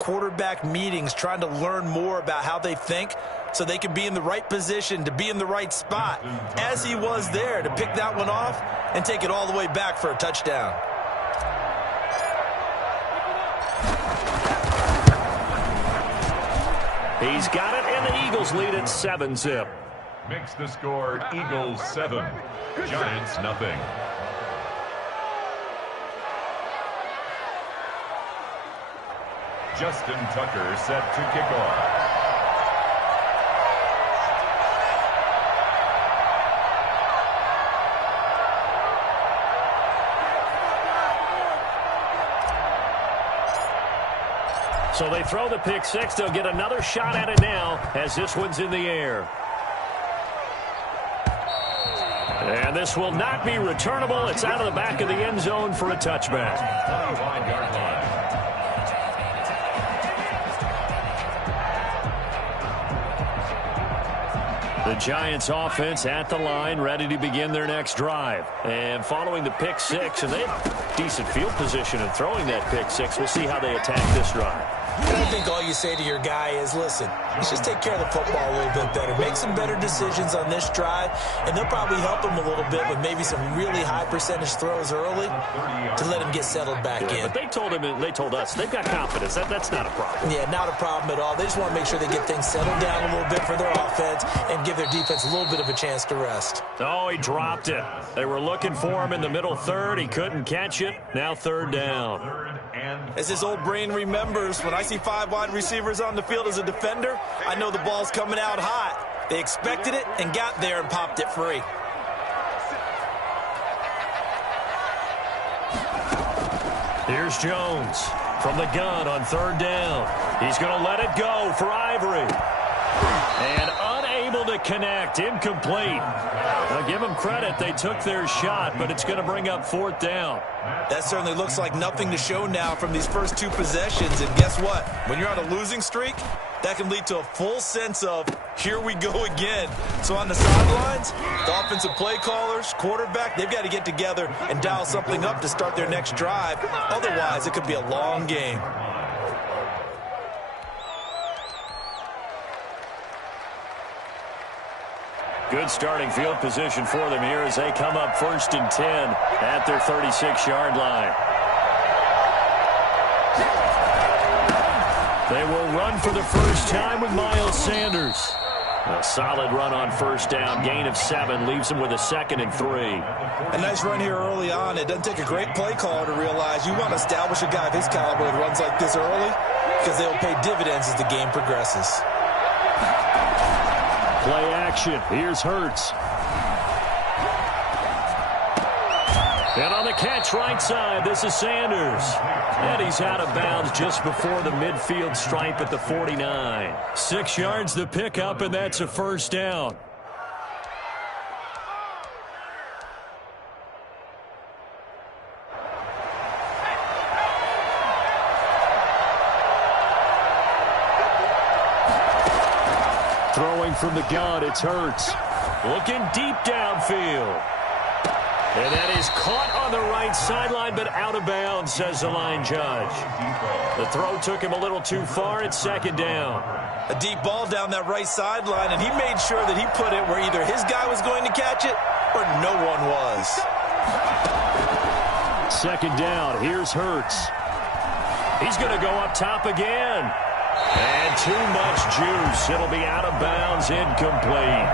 quarterback meetings trying to learn more about how they think so they can be in the right position to be in the right spot, as he was there to pick that one off and take it all the way back for a touchdown. He's got it, and the Eagles lead at 7-zip. Makes the score Eagles 7, Giants nothing. Justin Tucker set to kick off. So they throw the pick six. They'll get another shot at it now as this one's in the air. And this will not be returnable. It's out of the back of the end zone for a touchback. 21-yard line. The Giants offense at the line, ready to begin their next drive. And following the pick six, and they have decent field position in throwing that pick six. We'll see how they attack this drive. I think all you say to your guy is, listen, let's just take care of the football a little bit better. Make some better decisions on this drive, and they'll probably help him a little bit with maybe some really high percentage throws early to let him get settled back in. But they told us, they've got confidence. That's not a problem. Yeah, not a problem at all. They just want to make sure they get things settled down a little bit for their offense and give their defense a little bit of a chance to rest. Oh, he dropped it. They were looking for him in the middle third. He couldn't catch it. Now third down. As his old brain remembers, when I see 5 wide receivers on the field as a defender, I know the ball's coming out hot. They expected it and got there and popped it free. Here's Jones from the gun on third down. He's going to let it go for Ivory. And unable to connect, incomplete. Now give them credit, they took their shot, but it's going to bring up fourth down. That certainly looks like nothing to show now from these first 2 possessions. And guess what? When you're on a losing streak, that can lead to a full sense of, here we go again. So on the sidelines, the offensive play callers, quarterback, they've got to get together and dial something up to start their next drive. Otherwise, it could be a long game. Good starting field position for them here as they come up 1st and 10 at their 36-yard line. They will run for the first time with Miles Sanders. A solid run on first down. Gain of 7 leaves them with a 2nd and 3. A nice run here early on. It doesn't take a great play caller to realize you want to establish a guy of his caliber with runs like this early because they will pay dividends as the game progresses. Play action. Here's Hurts. And on the catch right side, this is Sanders. And he's out of bounds just before the midfield stripe at the 49. 6 yards the pickup, and that's a first down. Throwing from the gun, it's Hurts. Looking deep downfield. And that is caught on the right sideline, but out of bounds, says the line judge. The throw took him a little too far. It's 2nd down. A deep ball down that right sideline, and he made sure that he put it where either his guy was going to catch it or no one was. 2nd down. Here's Hurts. He's going to go up top again. And too much juice. It'll be out of bounds, incomplete.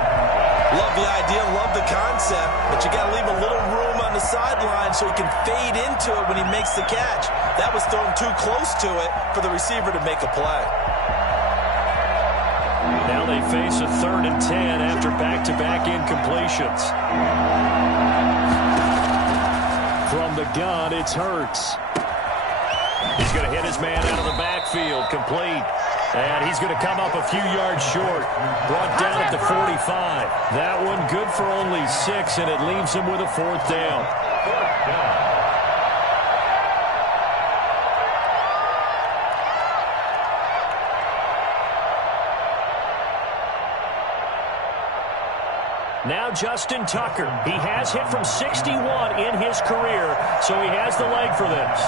Love the idea, love the concept, but you got to leave a little room on the sideline so he can fade into it when he makes the catch. That was thrown too close to it for the receiver to make a play. Now they face a 3rd and 10 after back-to-back incompletions. From the gun, it's Hurts. He's going to hit his man out of the backfield, complete. And he's going to come up a few yards short. Brought down at the 45. That one good for only 6, and it leaves him with a 4th down. Now Justin Tucker. He has hit from 61 in his career, so he has the leg for this.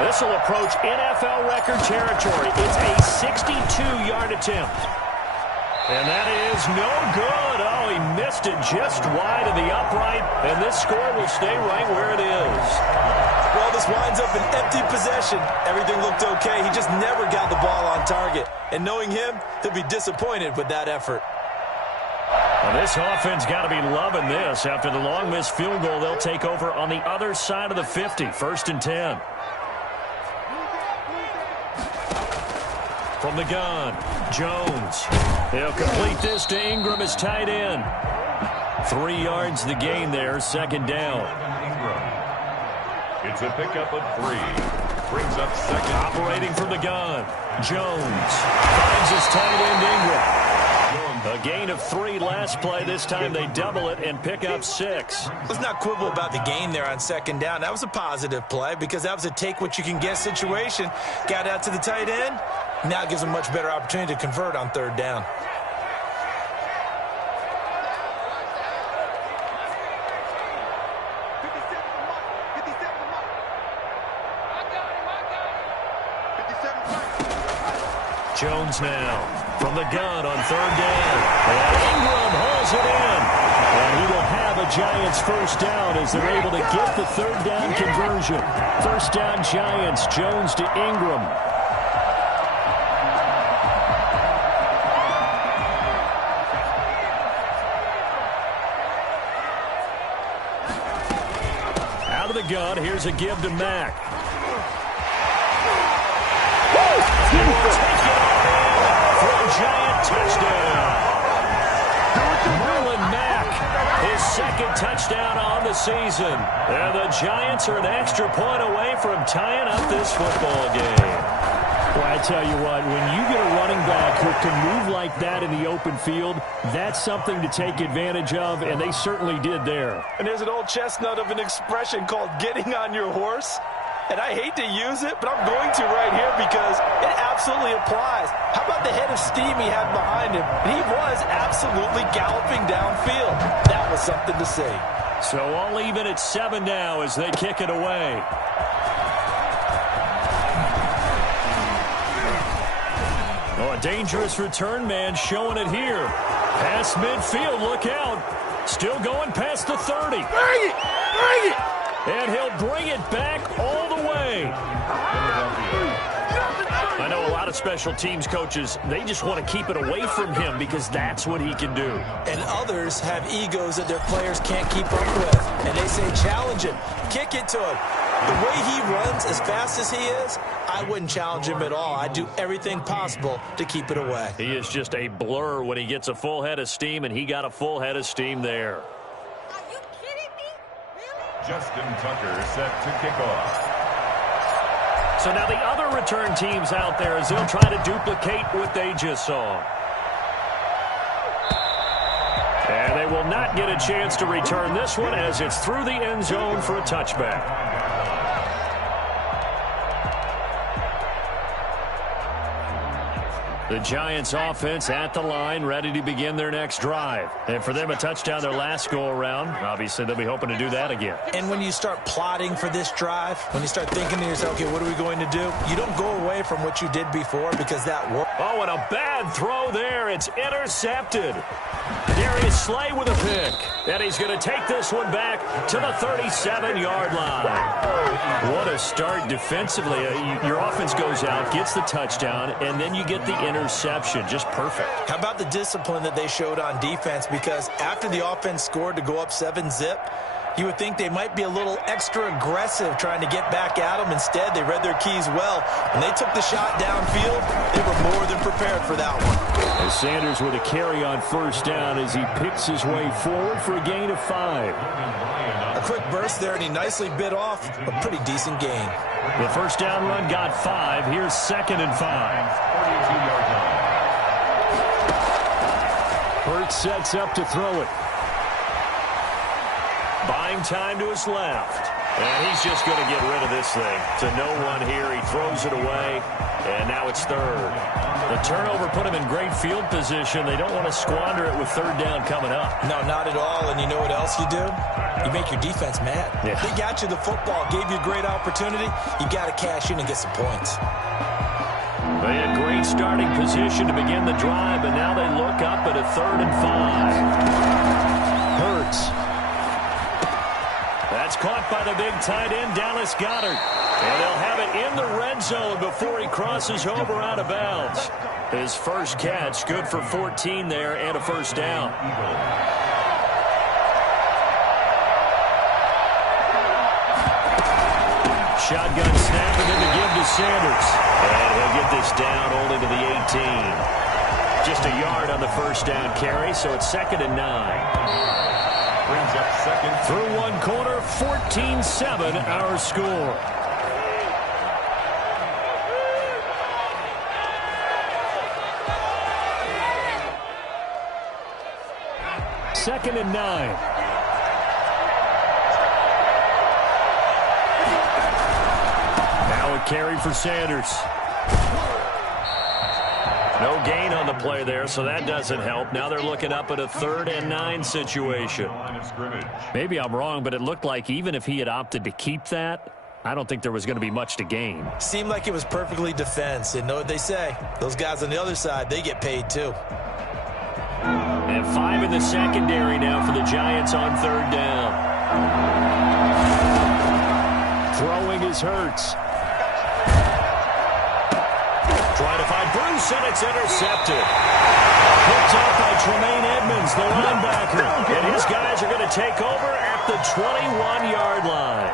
This will approach NFL record territory. It's a 62-yard attempt. And that is no good. Oh, he missed it just wide of the upright, and this score will stay right where it is. Well, this winds up an empty possession. Everything looked okay. He just never got the ball on target. And knowing him, he'll be disappointed with that effort. Well, this offense got to be loving this. After the long missed field goal, they'll take over on the other side of the 50, 1st and 10. From the gun, Jones. He'll complete this to Ingram as tight end. 3 yards the gain there, 2nd down. It's a pickup of 3. Brings up 2nd. Operating from the gun, Jones. Finds his tight end, Ingram. A gain of 3 last play. This time they double it and pick up 6. Let's not quibble about the gain there on 2nd down. That was a positive play because that was a take-what-you-can-get situation. Got out to the tight end. Now it gives them a much better opportunity to convert on 3rd down. Jones now from the gun on 3rd down. And Ingram hauls it in. And he will have a Giants 1st down as they're able to get the 3rd down conversion. 1st down Giants, Jones to Ingram. Out of the gun, here's a give to Mack. He will take it all in for a Giant touchdown. Marlon Mack, his 2nd touchdown on the season. And the Giants are an extra point away from tying up this football game. Well, I tell you what, when you get a running back who can move like that in the open field, that's something to take advantage of, and they certainly did there. And there's an old chestnut of an expression called getting on your horse. And I hate to use it, but I'm going to right here because it absolutely applies. How about the head of steam he had behind him? He was absolutely galloping downfield. That was something to see. So all even at 7 now as they kick it away. Oh, a dangerous return man showing it here. Past midfield, look out. Still going past the 30. Bring it! Bring it! And he'll bring it back all the way. I know a lot of special teams coaches, they just want to keep it away from him because that's what he can do. And others have egos that their players can't keep up with. And they say, challenge him, kick it to him. The way he runs as fast as he is, I wouldn't challenge him at all. I'd do everything possible to keep it away. He is just a blur when he gets a full head of steam, and he got a full head of steam there. Justin Tucker set to kick off. So now the other return teams out there as they'll try to duplicate what they just saw. And they will not get a chance to return this one as it's through the end zone for a touchback. The Giants offense at the line, ready to begin their next drive. And for them, a touchdown their last go-around. Obviously, they'll be hoping to do that again. And when you start plotting for this drive, when you start thinking to yourself, okay, what are we going to do? You don't go away from what you did before because that worked. Oh, and a bad throw there. It's intercepted. Darius Slay with a pick. And he's going to take this one back to the 37-yard line. What a start defensively. Your offense goes out, gets the touchdown, and then you get the interception. Just perfect. How about the discipline that they showed on defense? Because after the offense scored to go up 7-zip, you would think they might be a little extra aggressive trying to get back at them. Instead, they read their keys well. When they took the shot downfield, they were more than prepared for that one. As Sanders with a carry on first down as he picks his way forward for a gain of 5. A quick burst there, and he nicely bit off a pretty decent gain. The first down run got 5. Here's 2nd and 5. 42-yard line. Hurts sets up to throw it. Buying time to his left. And he's just going to get rid of this thing. To no one here. He throws it away, and now it's third. The turnover put him in great field position. They don't want to squander it with third down coming up. No, not at all. And you know what else you do? You make your defense mad. Yeah. They got you the football, gave you a great opportunity. You got to cash in and get some points. They had great starting position to begin the drive, and now they look up at a 3rd and 5. Hurts. That's caught by the big tight end, Dallas Goedert. And they'll have it in the red zone before he crosses over out of bounds. His first catch, good for 14 there and a first down. Shotgun snap and then the give to Sanders. And he'll get this down only to the 18. Just a yard on the first down carry, so it's 2nd and 9. Brings up second. Through one quarter, 14-7 our score. Second and 9. Now a carry for Sanders. No gain on the play there, so that doesn't help. Now they're looking up at a 3rd and 9 situation. Maybe I'm wrong, but it looked like even if he had opted to keep that, I don't think there was going to be much to gain. Seemed like it was perfectly defense. And know what they say? Those guys on the other side, they get paid too. And 5 in the secondary now for the Giants on 3rd down. Throwing is Hurts. Trying to find Bruce, and it's intercepted. Picked up by Tremaine Edmonds, the linebacker. And his guys are going to take over at the 21-yard line.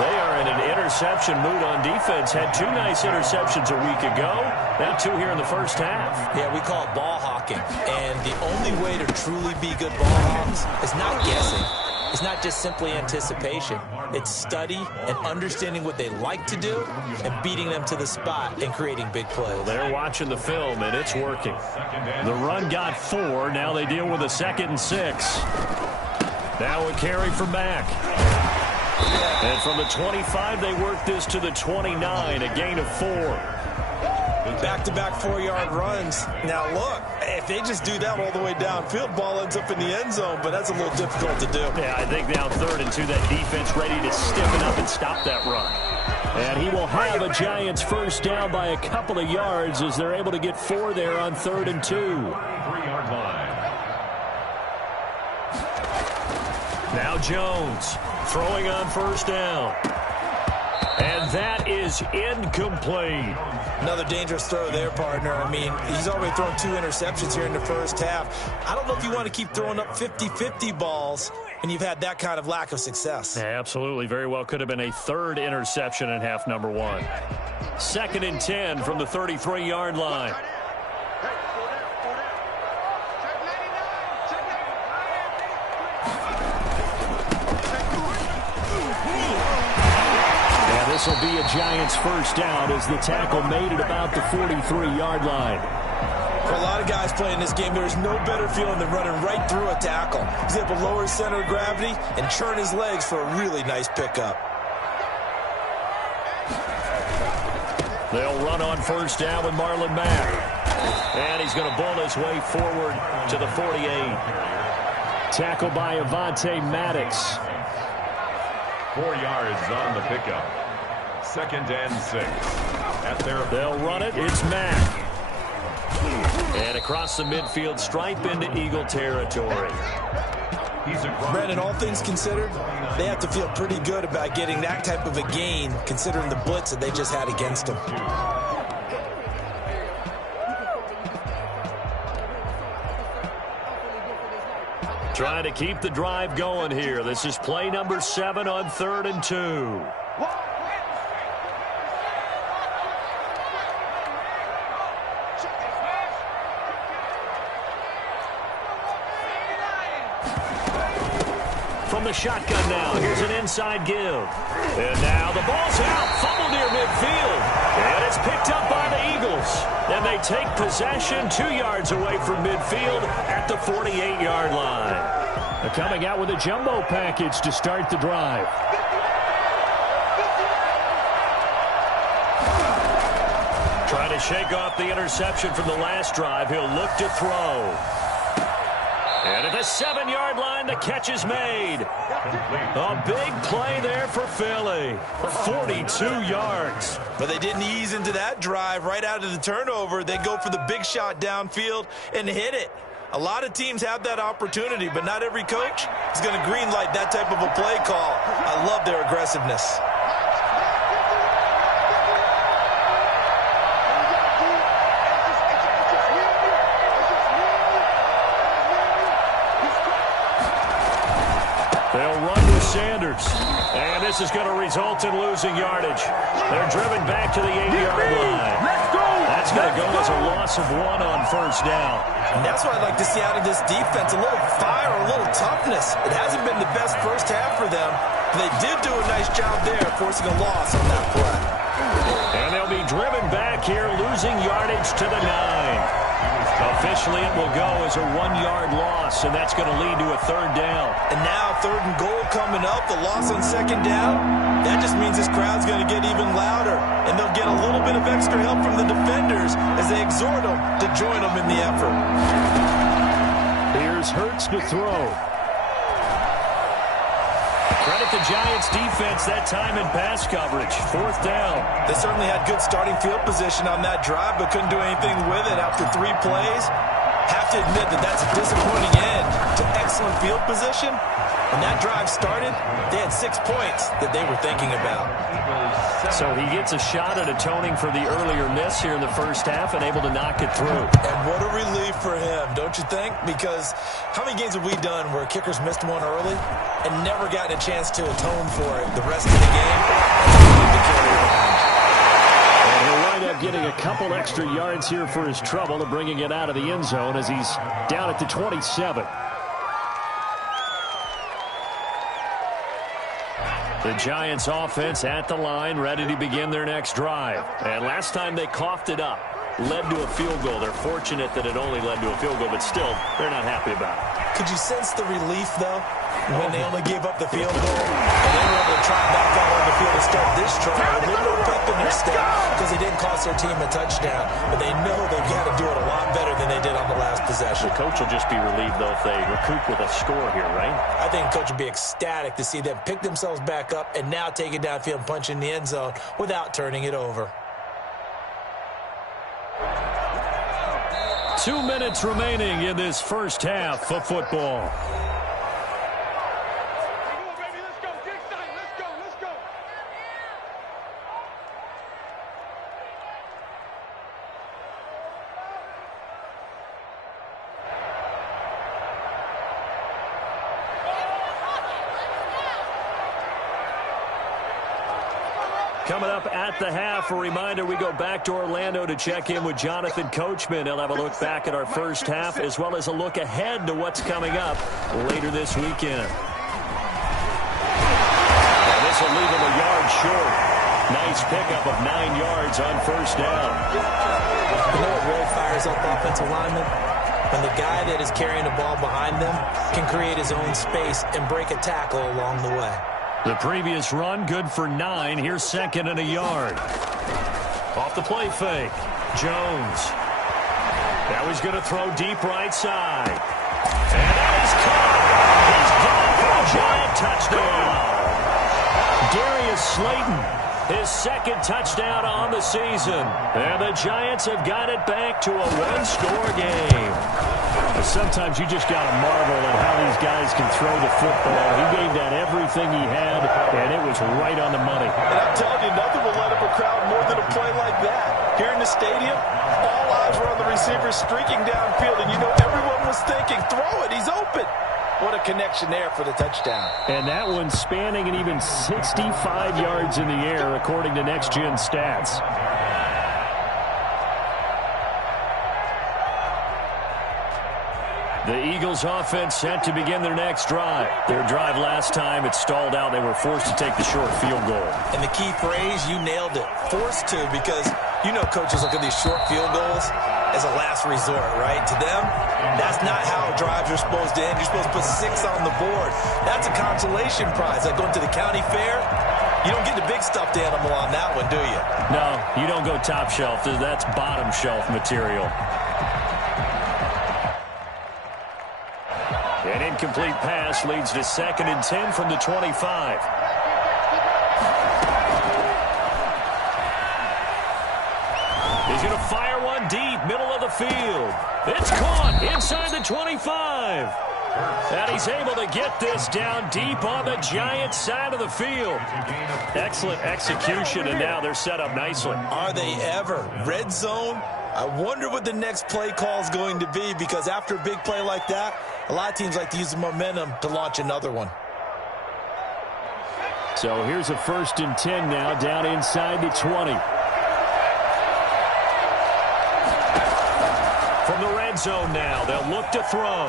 They are in an interception mood on defense. Had 2 nice interceptions a week ago. Now 2 here in the first half. Yeah, we call it ball hawking. And the only way to truly be good ball hawks is not guessing. It's not just simply anticipation. It's study and understanding what they like to do and beating them to the spot and creating big plays. They're watching the film, and it's working. The run got 4. Now they deal with a 2nd and 6. Now a carry for Mack. And from the 25, they work this to the 29, a gain of 4. Back-to-back 4-yard runs. Now, look, if they just do that all the way downfield, ball ends up in the end zone, but that's a little difficult to do. Yeah, I think now 3rd and 2, that defense ready to stiffen up and stop that run. And he will have a Giants first down by a couple of yards as they're able to get 4 there on 3rd and 2. 3-yard line. Now Jones throwing on first down. And that is incomplete. Another dangerous throw there, partner. I mean, he's already thrown 2 interceptions here in the first half. I don't know if you want to keep throwing up 50-50 balls when you've had that kind of lack of success. Yeah, absolutely. Very well could have been a 3rd interception in half number 1. 2nd and 10 from the 33-yard line. This will be a Giants first down as the tackle made it about the 43-yard line. For a lot of guys playing this game, there's no better feeling than running right through a tackle. He's able to lower his center of gravity and churn his legs for a really nice pickup. They'll run on first down with Marlon Mack. And he's going to bull his way forward to the 48. Tackled by Avonte Maddox. 4 yards on the pickup. 2nd and 6. At their They'll run it. It's Mack. And across the midfield stripe into Eagle territory. Brandon, all things considered, they have to feel pretty good about getting that type of a gain considering the blitz that they just had against them. Trying to keep the drive going here. This is play number 7 on 3rd and 2. From the shotgun now, here's an inside give. And now the ball's out, fumble near midfield. And it's picked up by the Eagles. And they take possession 2 yards away from midfield at the 48-yard line. They're coming out with a jumbo package to start the drive. Trying to shake off the interception from the last drive. He'll look to throw. And at the 7-yard line, the catch is made. A big play there for Philly. 42 yards. But they didn't ease into that drive right out of the turnover. They go for the big shot downfield and hit it. A lot of teams have that opportunity, but not every coach is going to green light that type of a play call. I love their aggressiveness. They'll run with Sanders. And this is going to result in losing yardage. They're driven back to the 8-yard line. That's going to go as a loss of 1 on first down. And that's what I'd like to see out of this defense, a little fire, a little toughness. It hasn't been the best first half for them. But they did do a nice job there, forcing a loss on that play. And they'll be driven back here, losing yardage to the 9. Officially, it will go as a 1-yard loss, and that's going to lead to a third down. And now 3rd and goal coming up, the loss on 2nd down. That just means this crowd's going to get even louder, and they'll get a little bit of extra help from the defenders as they exhort them to join them in the effort. Here's Hurts to throw. Credit the Giants' defense that time in pass coverage. 4th down. They certainly had good starting field position on that drive, but couldn't do anything with it after 3 plays. Have to admit that that's a disappointing end to excellent field position. When that drive started, they had 6 points that they were thinking about. So he gets a shot at atoning for the earlier miss here in the first half and able to knock it through. And what a relief for him, don't you think? Because how many games have we done where kickers missed one early and never gotten a chance to atone for it the rest of the game? And he'll wind up getting a couple extra yards here for his trouble and bringing it out of the end zone as he's down at the 27. The Giants offense at the line, ready to begin their next drive. And last time they coughed it up, led to a field goal. They're fortunate that it only led to a field goal, but still, they're not happy about it. Could you sense the relief, though, when they only gave up the field goal and they were able to trot back out on the field to start this drive with a little more pep in their step because they didn't cost their team a touchdown, but they know they've got to do it a lot better than they did on the last possession. The coach will just be relieved, though, if they recoup with a score here, right? I think the coach will be ecstatic to see them pick themselves back up and now take it downfield and punch in the end zone without turning it over. 2 minutes remaining in this first half of football. Coming up at the half, a reminder, we go back to Orlando to check in with Jonathan Coachman. He'll have a look back at our first half as well as a look ahead to what's coming up later this weekend. And this will leave him a yard short. Nice pickup of 9 yards on first down. You know what really fires up offensive linemen? When the guy that is carrying the ball behind them can create his own space and break a tackle along the way. The previous run, good for 9. Here's 2nd and a yard. Off the play fake. Jones. Now he's going to throw deep right side. And that is caught. He's gone for a giant touchdown. Darius Slayton, his 2nd touchdown on the season. And the Giants have got it back to a 1-score game. Sometimes you just got to marvel at how these guys can throw the football. He gave that everything he had, and it was right on the money. And I'm telling you, nothing will light up a crowd more than a play like that. Here in the stadium, all eyes were on the receiver streaking downfield, and you know everyone was thinking, throw it, he's open. What a connection there for the touchdown. And that one spanning an even 65 yards in the air, according to Next Gen Stats. The Eagles offense set to begin their next drive. Their drive last time, it stalled out. They were forced to take the short field goal. And the key phrase, you nailed it. Forced to, because you know coaches look at these short field goals as a last resort, right? To them, that's not how drives are supposed to end. You're supposed to put 6 on the board. That's a consolation prize. Like going to the county fair, You don't get the big stuffed animal on that one, do you? No, you don't go top shelf. That's bottom shelf material. An incomplete pass leads to 2nd and 10 from the 25. He's going to fire one deep, middle of the field. It's caught inside the 25. And he's able to get this down deep on the Giants' side of the field. Excellent execution, and now they're set up nicely. Are they ever? Red zone? I wonder what the next play call is going to be, because after a big play like that, a lot of teams like to use the momentum to launch another one. So here's a 1st and 10 now, down inside the 20. From the red zone now, they'll look to throw.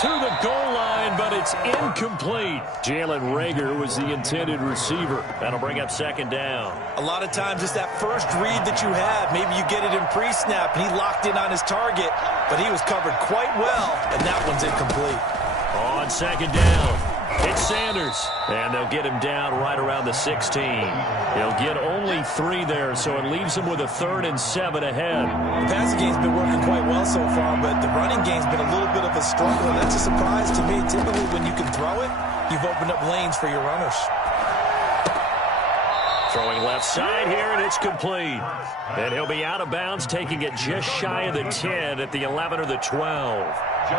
To the goal line, but it's incomplete. Jalen Reagor was the intended receiver. That'll bring up 2nd down. A lot of times it's that first read that you have. Maybe you get it in pre-snap, and he locked in on his target, but he was covered quite well, and that one's incomplete. On 2nd down, it's Sanders, and they'll get him down right around the 16. He'll get only 3 there, so it leaves him with a 3rd and 7 ahead. The passing game's been working quite well so far, but the running game's been a little bit of a struggle, and that's a surprise to me. Typically, when you can throw it, you've opened up lanes for your runners. Throwing left side here, and it's complete. And he'll be out of bounds, taking it just shy of the 10 at the 11 or the 12.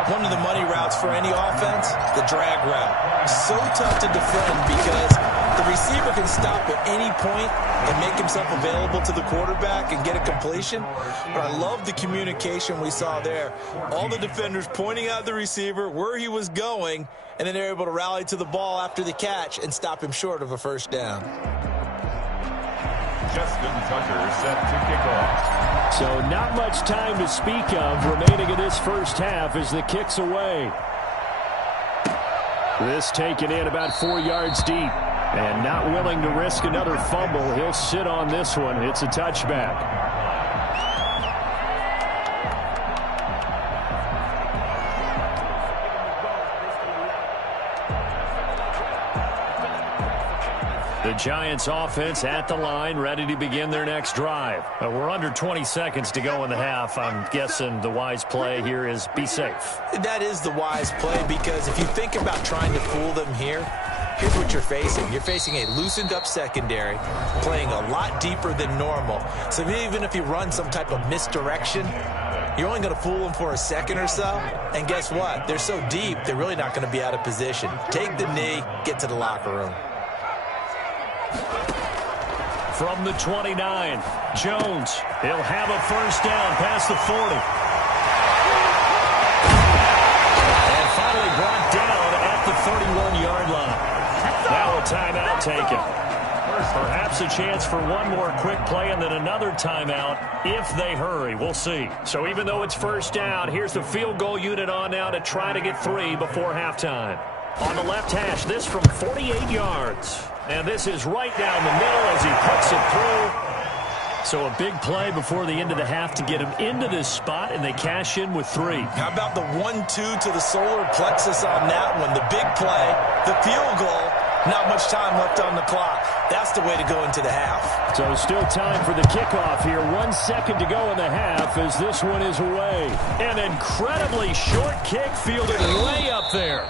One of the money routes for any offense, the drag route. So tough to defend because the receiver can stop at any point and make himself available to the quarterback and get a completion. But I love the communication we saw there. All the defenders pointing out the receiver, where he was going, and then they're able to rally to the ball after the catch and stop him short of a 1st down. Justin Tucker set to kick off. So not much time to speak of remaining in this 1st half as the kick's away. This taken in about 4 yards deep. And not willing to risk another fumble. He'll sit on this one. It's a touchback. The Giants offense at the line, ready to begin their next drive. We're under 20 seconds to go in the half. I'm guessing the wise play here is be safe. That is the wise play, because if you think about trying to fool them here, here's what you're facing. You're facing a loosened up secondary, playing a lot deeper than normal. So even if you run some type of misdirection, you're only going to fool them for a second or so. And guess what? They're so deep, they're really not going to be out of position. Take the knee, get to the locker room. From the 29, Jones. He'll have a 1st down past the 40. And finally brought down at the 31-yard line. Now a timeout taken. Perhaps a chance for one more quick play and then another timeout if they hurry. We'll see. So even though it's 1st down, here's the field goal unit on now to try to get 3 before halftime. On the left hash, this from 48 yards. And this is right down the middle as he puts it through. So a big play before the end of the half to get him into this spot, and they cash in with 3. How about the 1-2 to the solar plexus on that one? The big play, the field goal, not much time left on the clock. That's the way to go into the half. So still time for the kickoff here. 1 second to go in the half as this one is away. An incredibly short kick fielded way up there.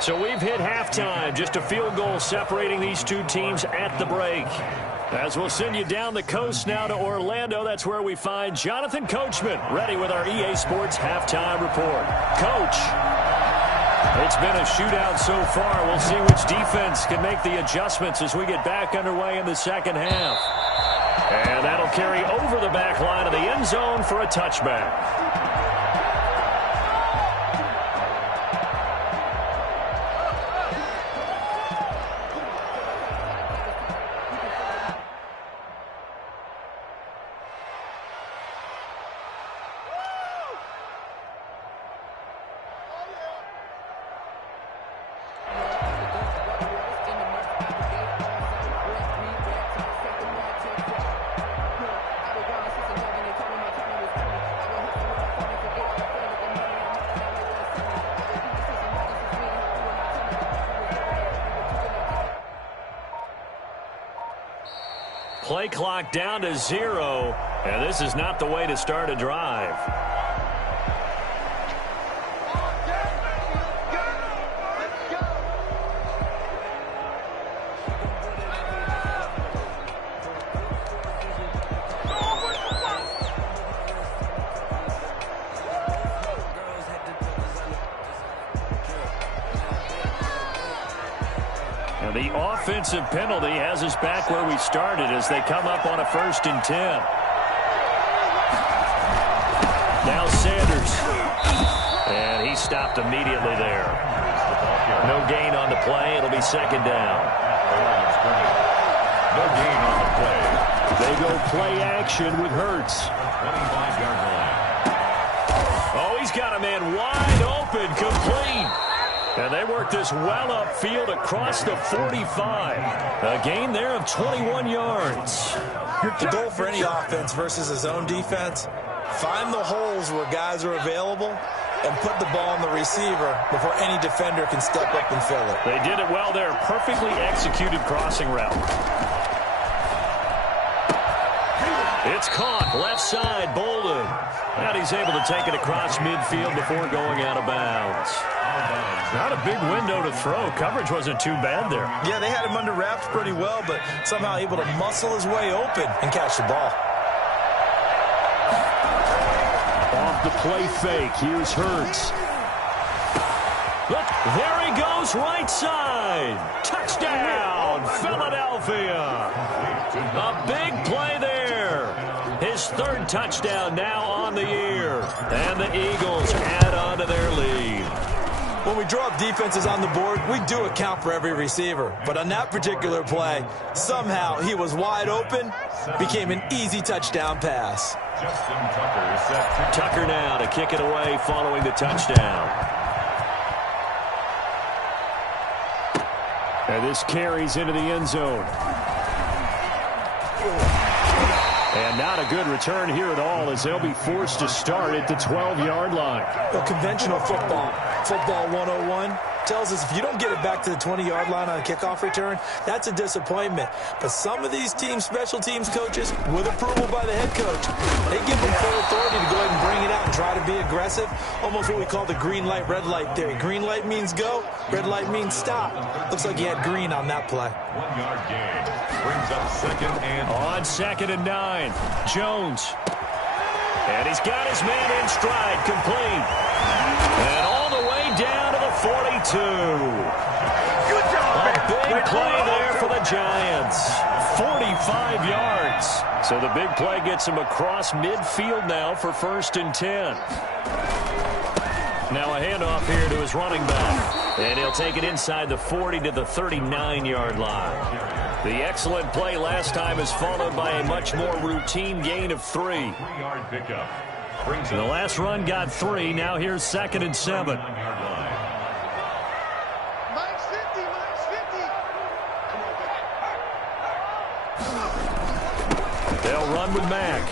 So we've hit halftime. Just a field goal separating these two teams at the break. As we'll send you down the coast now to Orlando, that's where we find Jonathan Coachman ready with our EA Sports Halftime Report. Coach, it's been a shootout so far. We'll see which defense can make the adjustments as we get back underway in the 2nd half. And that'll carry over the back line of the end zone for a touchback. play clock down to 0, and this is not the way to start a drive. The offensive penalty has us back where we started as they come up on a 1st and 10. Now Sanders. And he stopped immediately there. No gain on the play. It'll be 2nd down. No gain on the play. They go play action with Hurts. 25-yard line. Oh, he's got a man wide open, complete. And they work this well upfield across the 45. A gain there of 21 yards. The goal for any offense versus a zone defense, find the holes where guys are available and put the ball on the receiver before any defender can step up and fill it. They did it well there. Perfectly executed crossing route. It's caught. Left side, Bolden. And he's able to take it across midfield before going out of bounds. Not a big window to throw. Coverage wasn't too bad there. Yeah, they had him under wraps pretty well, but somehow able to muscle his way open and catch the ball. Off the play fake. Here's Hurts. Look, there he goes, right side. Touchdown, Philadelphia. A big play there. His 3rd touchdown now on the year. And the Eagles add on to their lead. When we draw up defenses on the board, we do account for every receiver. But on that particular play, somehow he was wide open, became an easy touchdown pass. Justin Tucker is set to... Tucker now to kick it away following the touchdown. And this carries into the end zone. And not a good return here at all as they'll be forced to start at the 12-yard line. Well, conventional football 101, tells us if you don't get it back to the 20-yard line on a kickoff return, that's a disappointment. But some of these teams, special teams coaches, with approval by the head coach, they give them full authority to go ahead and bring it out and try to be aggressive. Almost what we call the green light, red light theory. Green light means go, red light means stop. Looks like he had green on that play. 1-yard gain. Brings up 2nd and... On 2nd and 9, Jones. And he's got his man in stride, complete. And all the way down to the 42. Good job, A big play there for the Giants. 45 yards. So the big play gets him across midfield now for 1st and 10. Now a handoff here to his running back. And he'll take it inside the 40 to the 39-yard line. The excellent play last time is followed by a much more routine gain of 3. 3-yard pickup. The last run got 3. Now here's 2nd and 7. They'll run with Mack.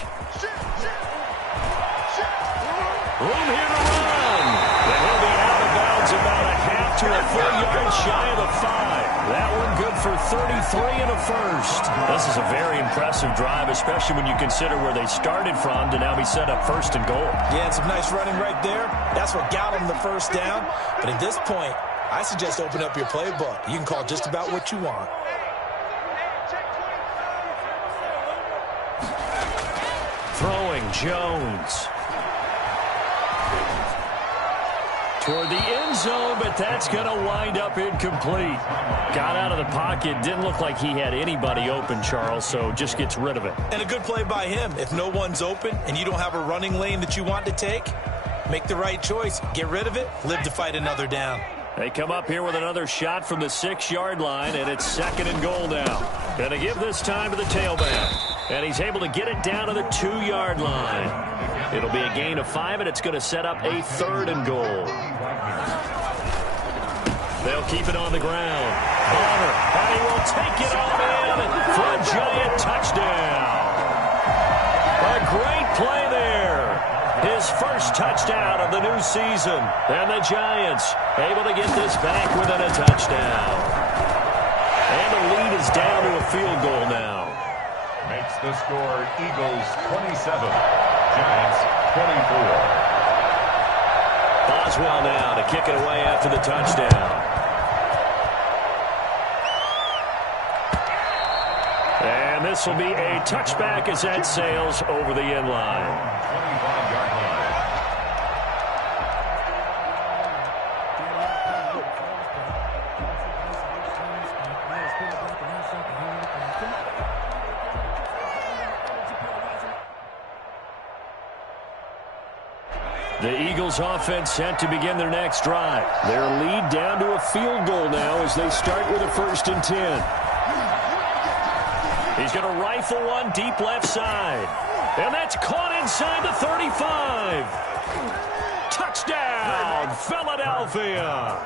Room here to run. And he'll be out of bounds about a half to a full yard shy of the 5. That one good for 33 and a 1st. This is a very impressive drive, especially when you consider where they started from to now be set up 1st and goal. Yeah, and some nice running right there. That's what got them the 1st down. But at this point, I suggest open up your playbook. You can call just about what you want. Throwing Jones. Toward the end zone, but that's going to wind up incomplete. Got out of the pocket. Didn't look like he had anybody open, Charles, so just gets rid of it. And a good play by him. If no one's open and you don't have a running lane that you want to take, make the right choice. Get rid of it. Live to fight another down. They come up here with another shot from the 6-yard line, and it's 2nd and goal now. Going to give this time to the tailback. And he's able to get it down to the 2-yard line. It'll be a gain of 5, and it's going to set up a 3rd and goal. They'll keep it on the ground. Bonner, and he will take it on in for a giant touchdown. A great play there. His first touchdown of the new season. And the Giants able to get this back within a touchdown. And the lead is down to a field goal now. Makes the score Eagles 27, Giants 24. Boswell now to kick it away after the touchdown. And this will be a touchback as that sails over the end line. 25-yard line. The Eagles offense set to begin their next drive. Their lead down to a field goal now as they start with a 1st and 10. He's going to rifle one deep left side. And that's caught inside the 35. Touchdown, Philadelphia.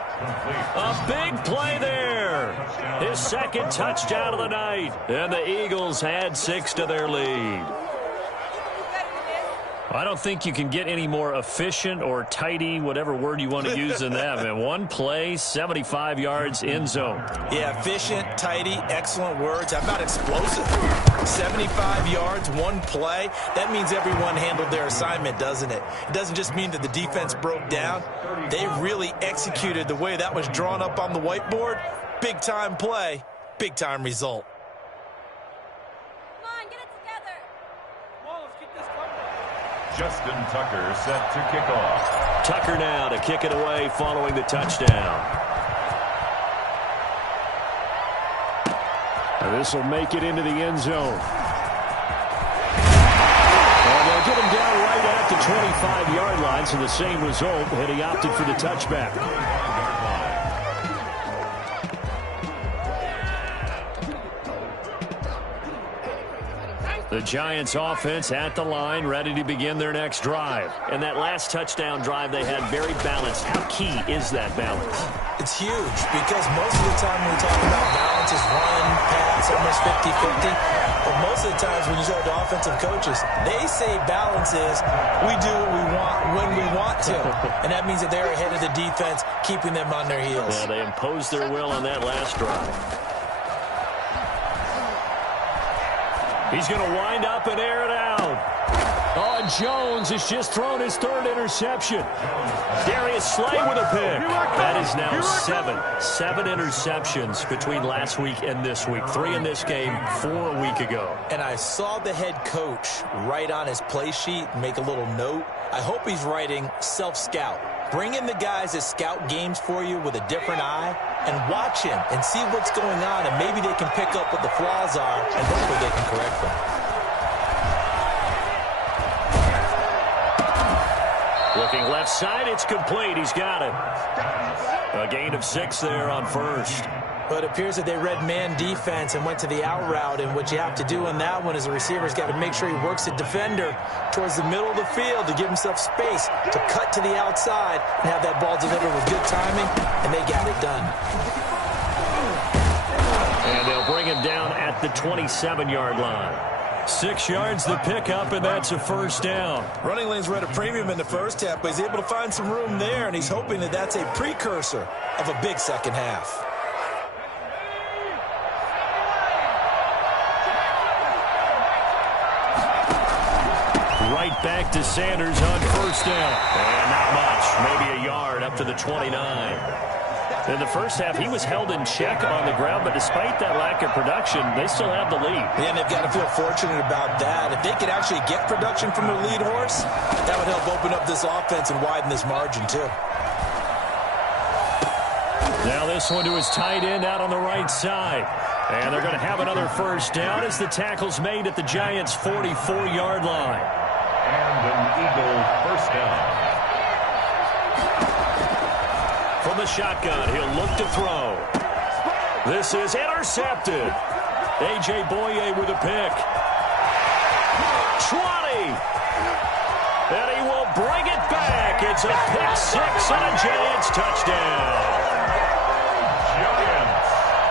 A big play there. His 2nd touchdown of the night. And the Eagles add 6 to their lead. I don't think you can get any more efficient or tidy, whatever word you want to use in that, man. One play, 75 yards, end zone. Yeah, efficient, tidy, excellent words. How about explosive? 75 yards, one play. That means everyone handled their assignment, doesn't it? It doesn't just mean that the defense broke down. They really executed the way that was drawn up on the whiteboard. Big-time play, big-time result. Justin Tucker set to kick off. Tucker now to kick it away following the touchdown. And this will make it into the end zone. And they'll get him down right at the 25-yard line, so the same result, and he opted for the touchback. The Giants offense at the line, ready to begin their next drive. And that last touchdown drive they had very balanced. How key is that balance? It's huge because most of the time when we talk about balance is run, pass, almost 50-50. But most of the times when you talk to offensive coaches, they say balance is we do what we want when we want to. And that means that they're ahead of the defense, keeping them on their heels. Yeah, they imposed their will on that last drive. He's going to wind up and air it out. Oh, Jones has just thrown his 3rd interception. Darius Slay with a pick. That is now 7 interceptions between last week and this week. 3 in this game, 4 a week ago. And I saw the head coach write on his play sheet, make a little note. I hope he's writing self-scout. Bring in the guys that scout games for you with a different eye and watch him and see what's going on, and maybe they can pick up what the flaws are and hopefully they can correct them. Looking left side, it's complete. He's got it. A gain of 6 there on 1st. But it appears that they read man defense and went to the out route, and what you have to do in that one is the receiver's got to make sure he works the defender towards the middle of the field to give himself space to cut to the outside and have that ball delivered with good timing, and they got it done. And they'll bring him down at the 27-yard line. 6 yards the pickup, and that's a 1st down. Running lanes were at a premium in the first half, but he's able to find some room there, and he's hoping that that's a precursor of a big second half. Right back to Sanders on 1st down. And not much, maybe a yard up to the 29. In the first half, he was held in check on the ground, but despite that lack of production, they still have the lead. Yeah, and they've got to feel fortunate about that. If they could actually get production from their lead horse, that would help open up this offense and widen this margin, too. Now this one to his tight end out on the right side. And they're going to have another 1st down as the tackle's made at the Giants' 44-yard line. And an Eagle 1st down. From the shotgun, he'll look to throw. This is intercepted. A.J. Boye with a pick. 20. And he will bring it back. It's a pick 6 and a Giants touchdown.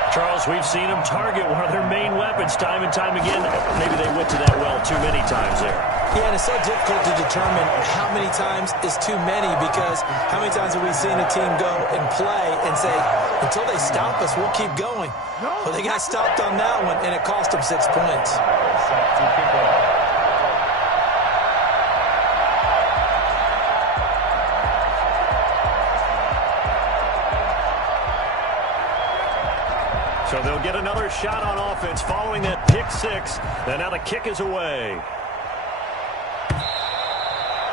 Charles, we've seen them target one of their main weapons time and time again. Maybe they went to that well too many times there. Yeah, and it's so difficult to determine how many times is too many, because how many times have we seen a team go and play and say, until they stop us, we'll keep going. Well, they got stopped on that one, and it cost them 6 points. So they'll get another shot on offense following that pick six. And now the kick is away.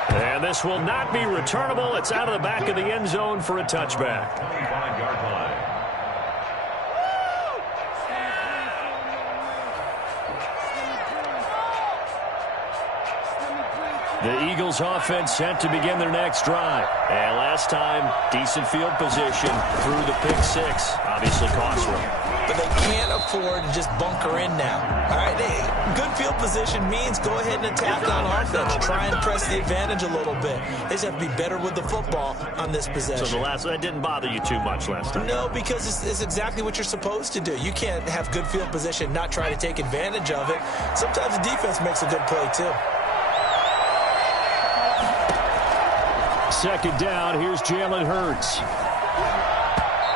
And this will not be returnable. It's out of the back of the end zone for a touchback. 25-yard line. The Eagles offense set to begin their next drive. And last time, decent field position through the pick six. Obviously costly. But they can't afford to just bunker in now. All right, good field position means go ahead and attack on offense. Try and press the advantage a little bit. They just have to be better with the football on this possession. So that didn't bother you too much last time? No, because it's exactly what you're supposed to do. You can't have good field position, not try to take advantage of it. Sometimes the defense makes a good play, too. Second down, here's Jalen Hurts.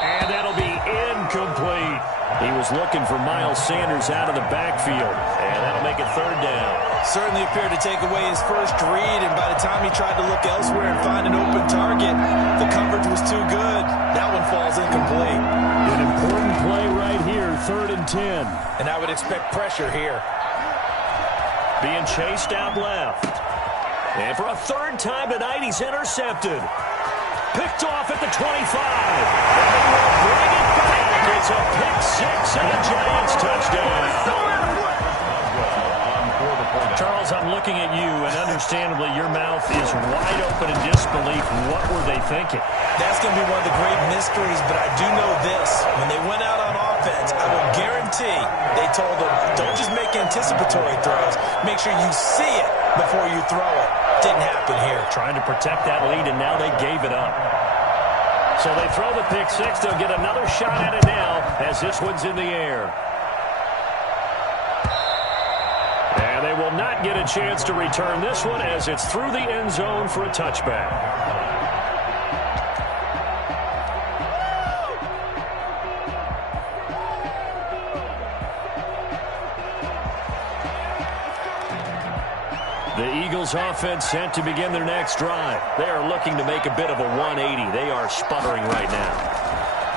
And that'll be incomplete. He was looking for Miles Sanders out of the backfield. And that'll make it third down. Certainly appeared to take away his first read, and by the time he tried to look elsewhere and find an open target, the coverage was too good. That one falls incomplete. An important play right here, 3rd and 10. And I would expect pressure here. Being chased out left. And for a third time tonight, he's intercepted. Picked off at the 25. And they will bring it back. It's a pick six and a Giants touchdown. Charles, I'm looking at you, and understandably, your mouth is wide open in disbelief. What were they thinking? That's going to be one of the great mysteries, but I do know this. When they went out on offense, I will guarantee they told them, don't just make anticipatory throws. Make sure you see it before you throw it. Didn't happen here. Trying to protect that lead, and now they gave it up. So they throw the pick six. They'll get another shot at it now as this one's in the air. And they will not get a chance to return this one as it's through the end zone for a touchback. The Eagles offense set to begin their next drive. They are looking to make a bit of a 180. They are sputtering right now.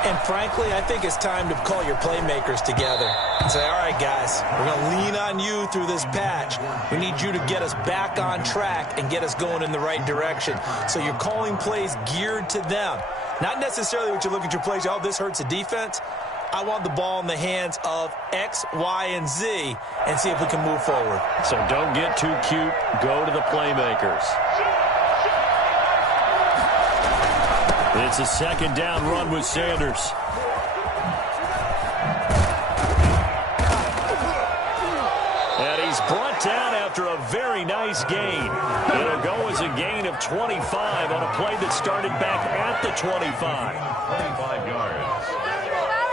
And frankly, I think it's time to call your playmakers together and say, all right, guys, we're going to lean on you through this patch. We need you to get us back on track and get us going in the right direction. So you're calling plays geared to them. Not necessarily what you look at your plays, oh, this hurts the defense. I want the ball in the hands of X, Y, and Z and see if we can move forward. So don't get too cute. Go to the playmakers. It's a second down run with Sanders. And he's brought down after a very nice gain. It'll go as a gain of 25 on a play that started back at the 25. 25 yards.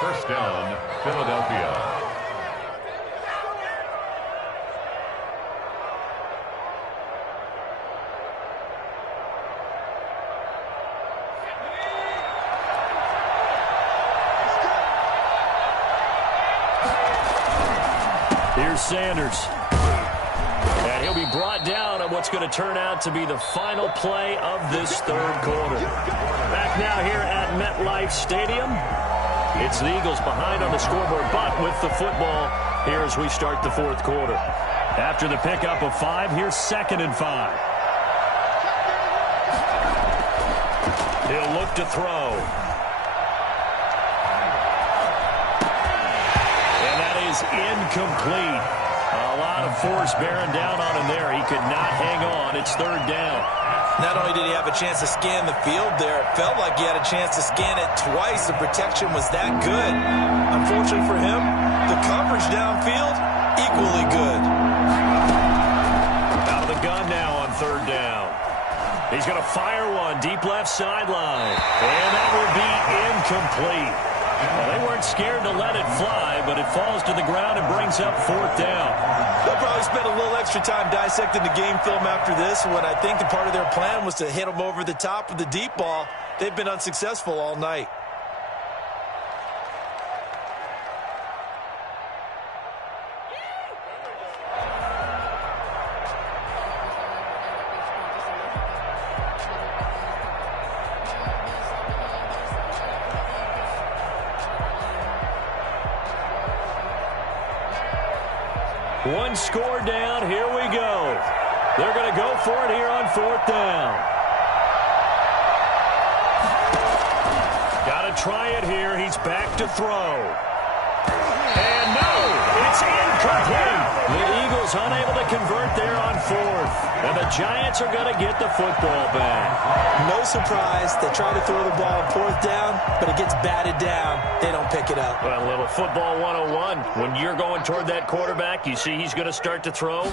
First down, Philadelphia. Here's Sanders. And he'll be brought down on what's going to turn out to be the final play of this third quarter. Back now here at MetLife Stadium. It's the Eagles behind on the scoreboard, but with the football here as we start the fourth quarter. After the pickup of 5, here's 2nd and 5. He'll look to throw. And that is incomplete. A lot of force bearing down on him there. He could not hang on. It's third down. Not only did he have a chance to scan the field there, it felt like he had a chance to scan it twice. The protection was that good. Unfortunately for him, the coverage downfield, equally good. Out of the gun now on third down. He's going to fire one deep left sideline. And that will be incomplete. Well, they weren't scared to let it fly, but it falls to the ground and brings up fourth down. They'll probably spend a little extra time dissecting the game film after this one. I think the part of their plan was to hit them over the top with the deep ball. They've been unsuccessful all night. One score down. Here we go. They're going to go for it here on 4th down. Got to try it here. He's back to throw. And no, it's incomplete. The Eagles unable to convert there on 4th. And the Giants are going to get the football back. No surprise. They try to throw the ball on 4th down, but it gets batted down. They don't pick it up. Well, a little football 101. When you're going toward that quarterback, you see he's going to start to throw.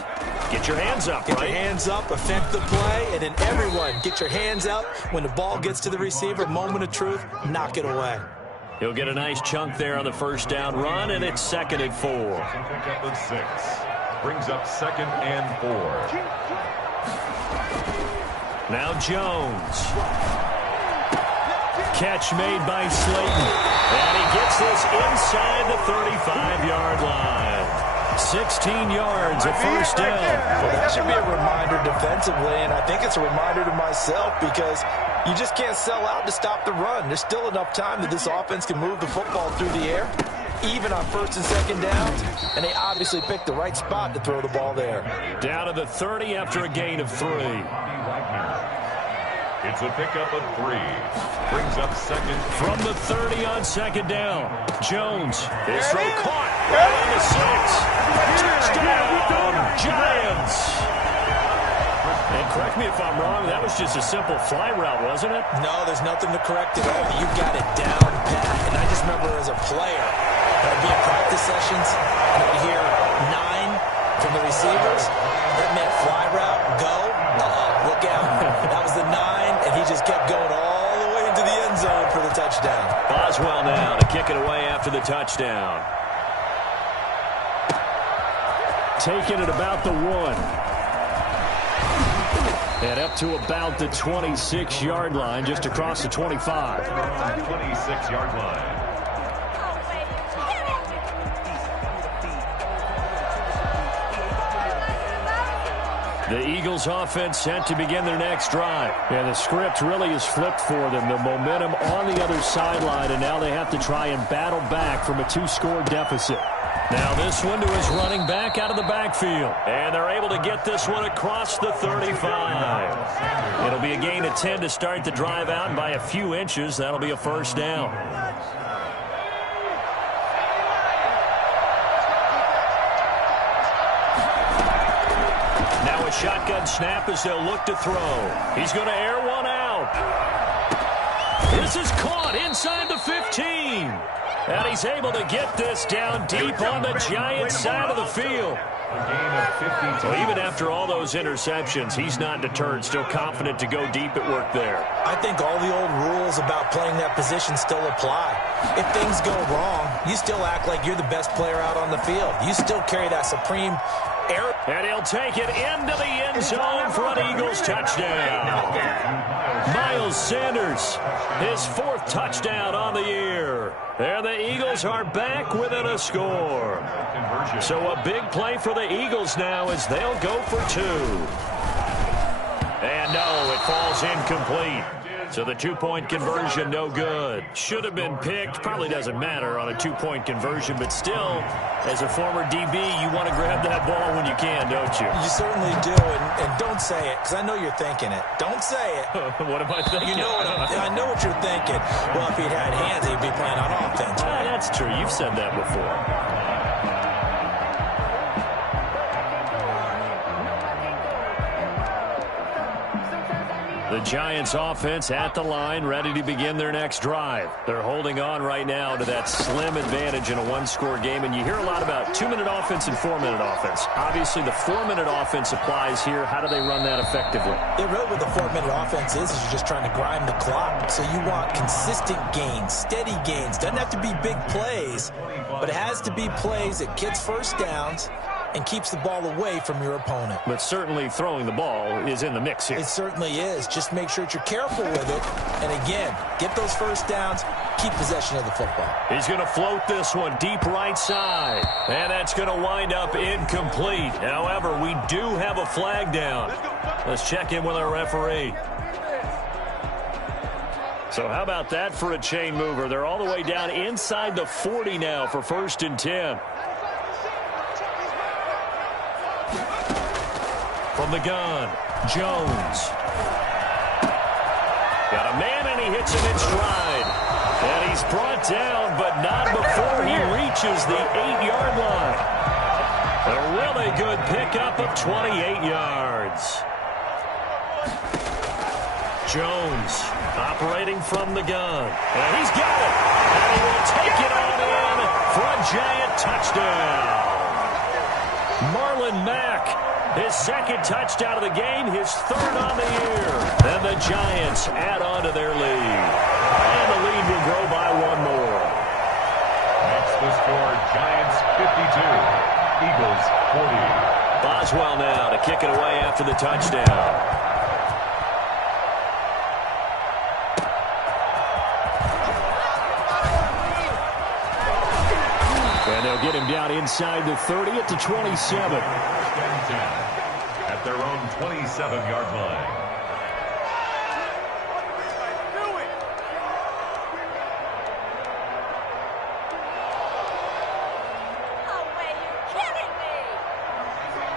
Get your hands up, Get right? your hands up, affect the play, and then everyone get your hands up. When the ball gets to the receiver, moment of truth, knock it away. He'll get a nice chunk there on the 1st down run, and it's 2nd and 4. Pickup of 6. Brings up 2nd and 4. Now Jones. Catch made by Slayton. And he gets this inside the 35-yard line. 16 yards, a 1st down. Well, that should be a reminder defensively, and I think it's a reminder to myself because you just can't sell out to stop the run. There's still enough time that this offense can move the football through the air, even on 1st and 2nd downs, and they obviously picked the right spot to throw the ball there. Down to the 30 after a gain of 3. It's a pickup of 3. Brings up 2nd. From the 30 on 2nd down. Jones. His throw caught. Right on the 6. Touchdown, Giants. And correct me if I'm wrong, that was just a simple fly route, wasn't it? No, there's nothing to correct it on. You've got it down pat. And I just remember as a player, I'd be at practice sessions, and I'd hear 9 from the receivers. That meant fly route, go. Look out. That was the 9, and he just kept going all the way into the end zone for the touchdown. Boswell now to kick it away after the touchdown. Taking it about the 1. And up to about the 26-yard line, just across the 25. 26-yard line. The Eagles offense set to begin their next drive. And the script really is flipped for them. The momentum on the other sideline, and now they have to try and battle back from a 2-score deficit. Now this one to his running back out of the backfield. And they're able to get this one across the 35. It'll be a gain of 10 to start the drive out, and by a few inches, that'll be a 1st down. Now a shotgun snap as they'll look to throw. He's going to air one out. This is caught inside the 15. And he's able to get this down deep on the Giants side of the field. So even after all those interceptions, he's not deterred, still confident to go deep at work there. I think all the old rules about playing that position still apply. If things go wrong, you still act like you're the best player out on the field. You still carry that supreme air. And he'll take it into the end zone for an Eagles touchdown. Miles Sanders, his 4th touchdown on the year. There the Eagles are back within a score. So a big play for the Eagles now as they'll go for 2. And no, it falls incomplete. So the 2-point conversion, no good. Should have been picked. Probably doesn't matter on a 2-point conversion, but still, as a former DB, you want to grab that ball when you can, don't you? You certainly do, and don't say it, because I know you're thinking it. Don't say it. What am I thinking? You know I know what you're thinking. Well, if he'd had hands, he'd be playing on offense. Right? That's true. You've said that before. The Giants offense at the line, ready to begin their next drive. They're holding on right now to that slim advantage in a 1-score game, and you hear a lot about 2-minute offense and 4-minute offense. Obviously, the 4-minute offense applies here. How do they run that effectively? Yeah, really what the 4-minute offense is you're just trying to grind the clock. So you want consistent gains, steady gains. Doesn't have to be big plays, but it has to be plays that gets 1st downs and keeps the ball away from your opponent. But certainly throwing the ball is in the mix here. It certainly is. Just make sure that you're careful with it. And again, get those 1st downs, keep possession of the football. He's going to float this one deep right side. And that's going to wind up incomplete. However, we do have a flag down. Let's check in with our referee. So how about that for a chain mover? They're all the way down inside the 40 now for 1st and 10. From the gun, Jones. Got a man, and he hits him in stride. And he's brought down, but not before he reaches the 8-yard line. A really good pickup of 28 yards. Jones operating from the gun. And he's got it. And he will take it on in for a giant touchdown. Marlon Mack, his second touchdown of the game, his third on the year. And the Giants add on to their lead. And the lead will grow by one more. That's the score. Giants 52. Eagles 40. Boswell now to kick it away after the touchdown. And they'll get him down inside the 30 at the 27. At their own 27-yard line.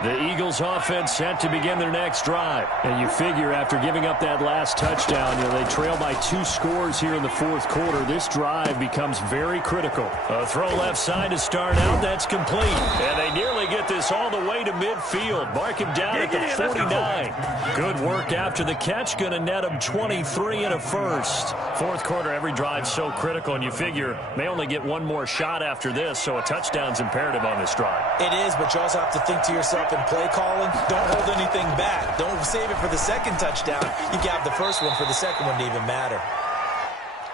The Eagles offense set to begin their next drive. And you figure after giving up that last touchdown, they trail by 2 scores here in the fourth quarter. This drive becomes very critical. A throw left side to start out. That's complete. And they nearly get this all the way to midfield. Mark him down at the 49. Good work after the catch. Going to net him 23 and a first. Fourth quarter, every drive so critical. And you figure may only get one more shot after this. So a touchdown's imperative on this drive. It is, but you also have to think to yourself, in play calling, don't hold anything back. Don't save it for the second touchdown. You can have the first one for the second one to even matter.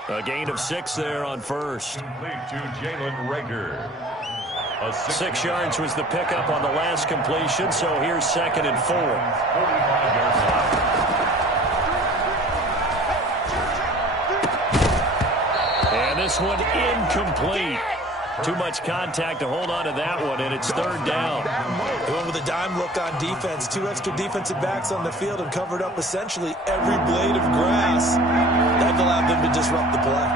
A gain of 6 there on first. Complete to Jalen Rager. 6 yards was the pickup on the last completion, so here's 2nd and 4. 45-yard line. And this one incomplete. Too much contact to hold on to that one, and it's 3rd down. Going with a dime look on defense. 2 extra defensive backs on the field and covered up essentially every blade of grass. That allowed them to disrupt the play.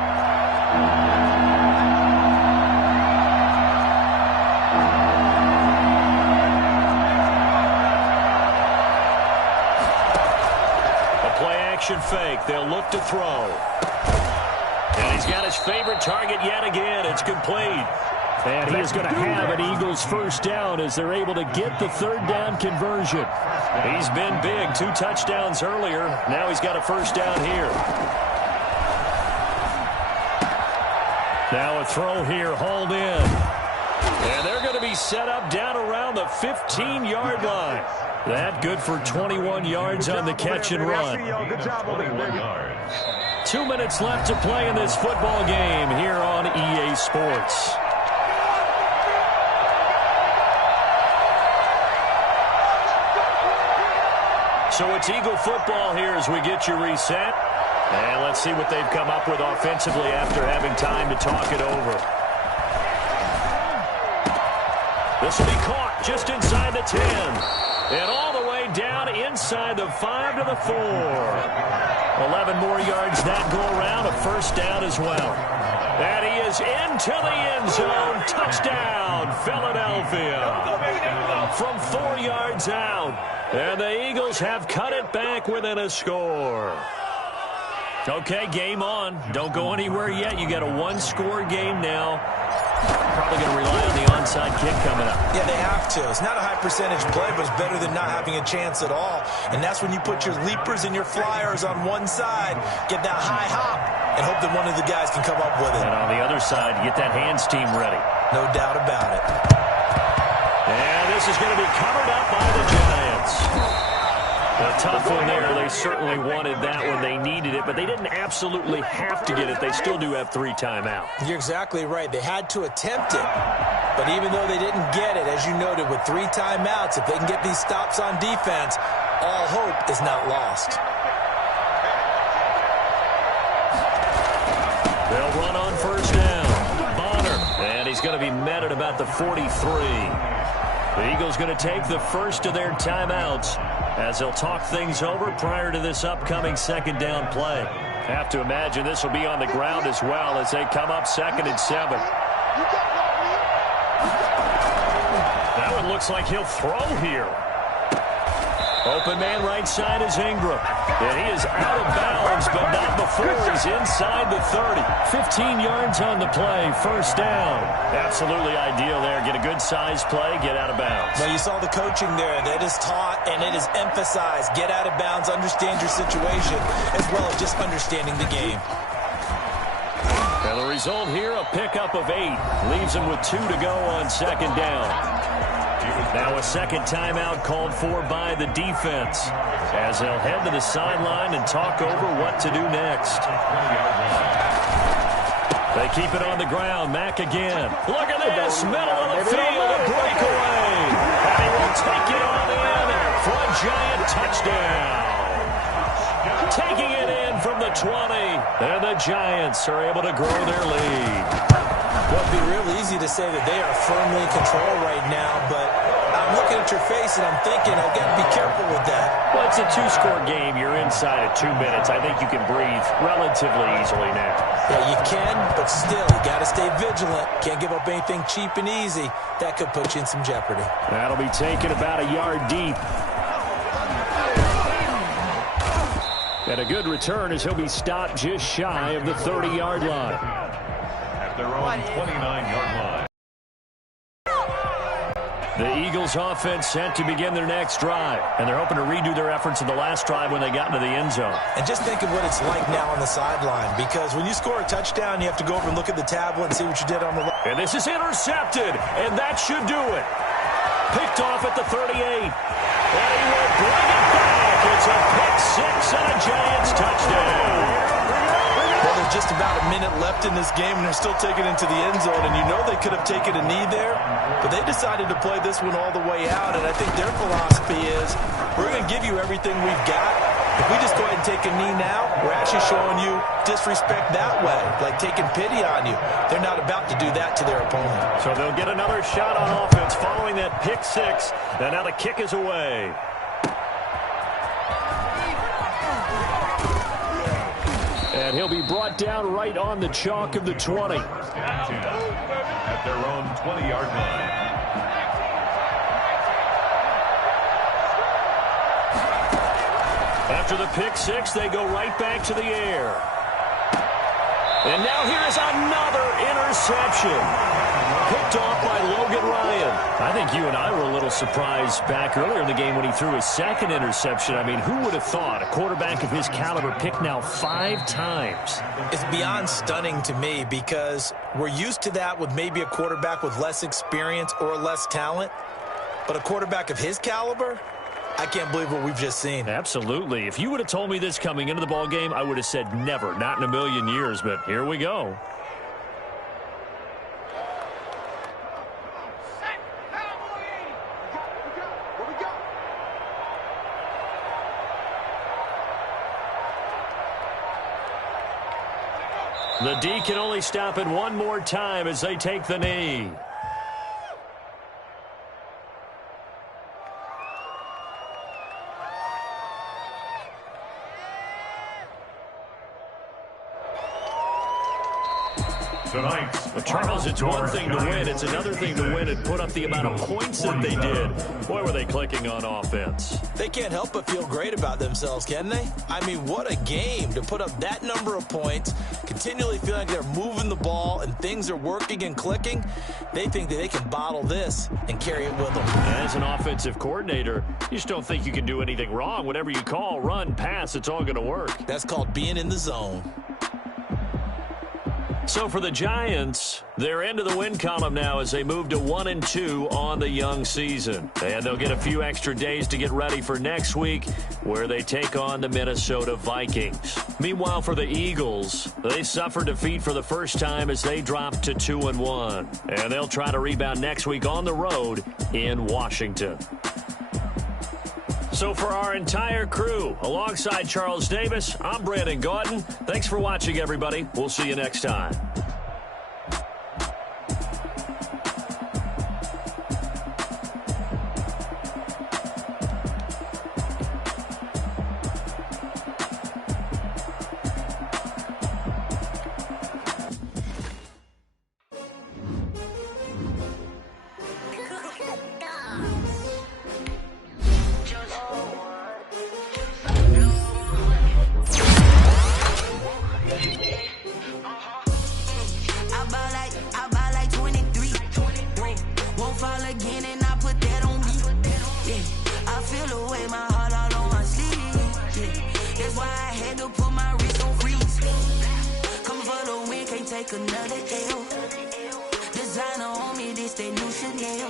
A play-action fake. They'll look to throw. And he's got his favorite target yet again. It's complete. And he is going to have an Eagles first down as they're able to get the 3rd down conversion. He's been big. 2 touchdowns earlier. Now he's got a first down here. Now a throw here, hauled in. And they're going to be set up down around the 15-yard line. That good for 21 yards on the catch and run. 21 yards. 2 minutes left to play in this football game here on EA Sports. So it's Eagle football here as we get you reset. And let's see what they've come up with offensively after having time to talk it over. This will be caught just inside the 10. And all the way down inside the 5 to the 4. 11 more yards that go around. A first down as well. And he is into the end zone. Touchdown, Philadelphia. From 4 yards out. And the Eagles have cut it back within a score. Okay, game on. Don't go anywhere yet. You got a 1-score game now. Probably going to rely on the onside kick coming up. Yeah, they have to. It's not a high percentage play, but it's better than not having a chance at all. And that's when you put your leapers and your flyers on one side, get that high hop, and hope that one of the guys can come up with it. And on the other side, get that hands team ready. No doubt about it. And this is going to be covered up by the Giants. A tough one there. They certainly wanted that one. They needed it, but they didn't absolutely have to get it. They still do have 3 timeouts. You're exactly right. They had to attempt it. But even though they didn't get it, as you noted, with 3 timeouts, if they can get these stops on defense, all hope is not lost. They'll run on first down. Bonner. And he's going to be met at about the 43. The Eagles going to take the first of their timeouts as they'll talk things over prior to this upcoming 2nd down play. Have to imagine this will be on the ground as well as they come up 2nd and 7. That one looks like he'll throw here. Open man right side is Ingram. And he is out of bounds, but not before he's inside the 30. 15 yards on the play, first down. Absolutely ideal there. Get a good size play, get out of bounds. Well, you saw the coaching there. That is taught and it is emphasized. Get out of bounds, understand your situation, as well as just understanding the game. And the result here, a pickup of 8. Leaves him with 2 to go on second down. Now a second timeout called for by the defense as they'll head to the sideline and talk over what to do next. They keep it on the ground. Mack again. Look at this. Middle of the field. A breakaway. And he will take it on in for a Giant touchdown. Taking it in from the 20. And the Giants are able to grow their lead. Well, it'd be real easy to say that they are firmly in control right now, but I'm looking at your face and I'm thinking I've got to be careful with that. Well, it's a 2-score game. You're inside of 2 minutes. I think you can breathe relatively easily now. Yeah, you can, but still, you got to stay vigilant. Can't give up anything cheap and easy. That could put you in some jeopardy. That'll be taken about a yard deep. And a good return as he'll be stopped just shy of the 30-yard line. At their own 29-yard line. The Eagles offense set to begin their next drive. And they're hoping to redo their efforts in the last drive when they got into the end zone. And just think of what it's like now on the sideline. Because when you score a touchdown, you have to go over and look at the tablet and see what you did on the left. And this is intercepted. And that should do it. Picked off at the 38. And he will bring it back. It's a pick six and a Giants touchdown. Well, there's just about a minute left in this game, and they're still taking it into the end zone. And you know they could have taken a knee there, but they decided to play this one all the way out. And I think their philosophy is, we're going to give you everything we've got. If we just go ahead and take a knee now, we're actually showing you disrespect that way, like taking pity on you. They're not about to do that to their opponent. So they'll get another shot on offense following that pick six. And now the kick is away. And he'll be brought down right on the chalk of the 20. At their own 20-yard line. After the pick six, they go right back to the air. And now here is another interception. Picked off by Logan Ryan. I think you and I were a little surprised back earlier in the game when he threw his second interception. I mean, who would have thought a quarterback of his caliber picked now 5 times? It's beyond stunning to me because we're used to that with maybe a quarterback with less experience or less talent. But a quarterback of his caliber, I can't believe what we've just seen. Absolutely. If you would have told me this coming into the ball game, I would have said never, not in a million years. But here we go. The D can only stop it one more time as they take the knee. Tonight, Charles, it's one thing to win. It's another thing to win and put up the amount of points that they did. Boy, were they clicking on offense. They can't help but feel great about themselves, can they? I mean, what a game to put up that number of points, continually feel like they're moving the ball and things are working and clicking. They think that they can bottle this and carry it with them. As an offensive coordinator, you just don't think you can do anything wrong. Whatever you call, run, pass, it's all going to work. That's called being in the zone. So for the Giants, they're into the win column now as they move to 1-2 on the young season. And they'll get a few extra days to get ready for next week where they take on the Minnesota Vikings. Meanwhile, for the Eagles, they suffered defeat for the first time as they dropped to 2-1. And they'll try to rebound next week on the road in Washington. So for our entire crew, alongside Charles Davis, I'm Brandon Gaudin. Thanks for watching, everybody. We'll see you next time. take another L. Designer on me, this they new Chanel.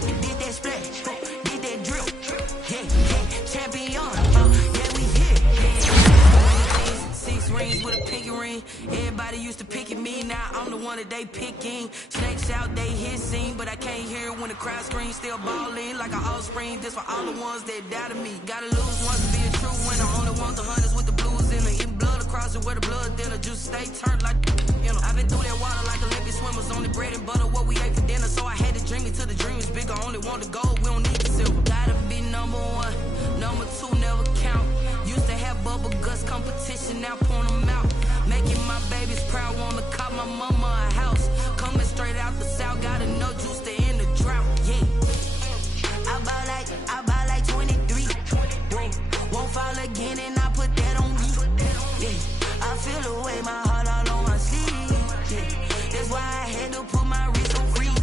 Did that splash, did that drip. Yeah, champion, yeah, we here. 6 rings with a pinky ring. Everybody used to pick at me, now I'm the one that they picking. Snakes out, they hissing, but I can't hear it when the crowd screams. Still balling like an offspring. This for all the ones that doubted me. Gotta lose once to be a true winner. Only want the hunters with the blues in it. Eating blood across it where the blood dinner. Juice stay turned like, you know. I've been through that water like Olympic swimmers. Only bread and butter, what we ate for dinner. So I had to dream it till the dream is bigger. Only want the gold, we don't need the silver. Gotta be number 1, number 2 never count. Used to have bubble guts competition, now point them out. Making my babies proud, wanna call my mama a house. Coming straight out the south.